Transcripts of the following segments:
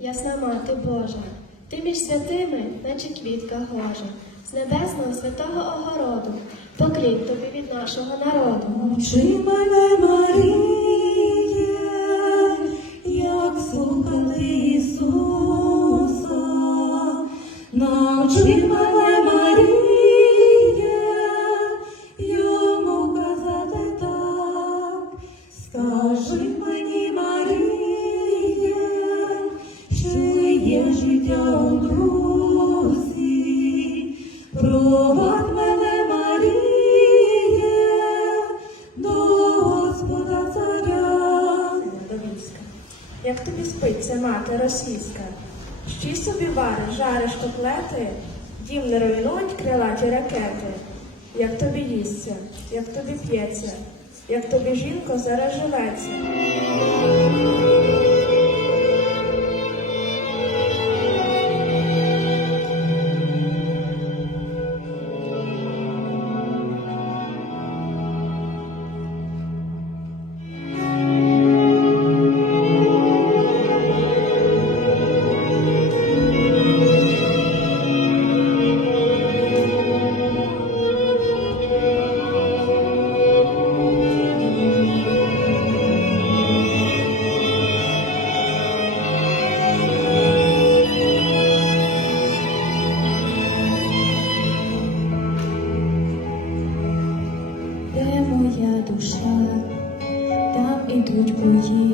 Ясна мати Божа, ти між святими, наче квітка гожа, з небесного святого огороду, поклін тобі від нашого народу. Навчи мене, Маріє, як слухати Ісуса. Навчи мене, Маріє, йому казати так. Скажи мені, Як тобі спиться, мати російська? Щі собі вариш, жариш котлети, дім не руйнують крилаті ракети. Як тобі їсться, як тобі п'ється, як тобі жінко зараз живеться. juventude, porque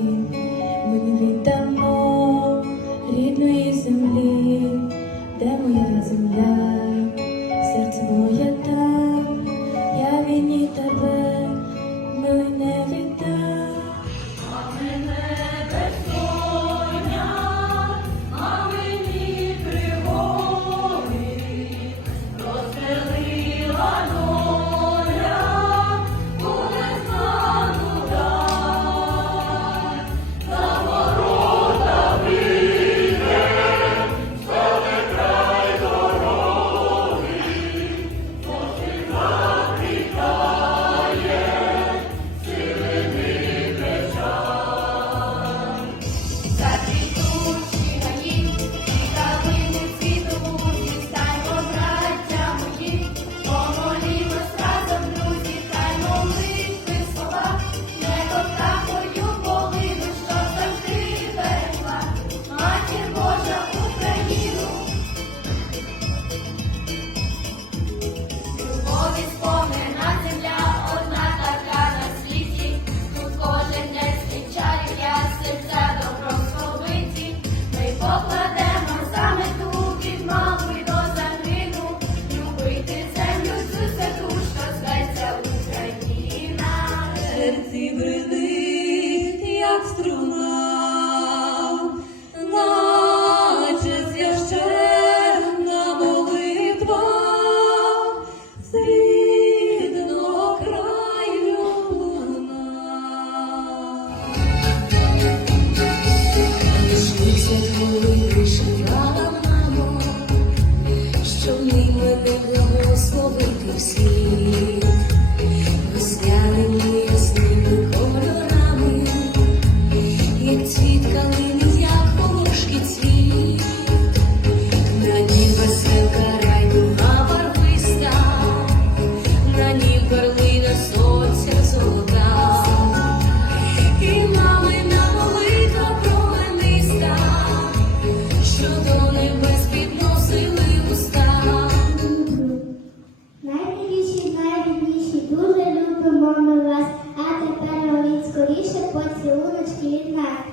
ми мене весняними ясними кольорами, як цвіт калини, Chú ý.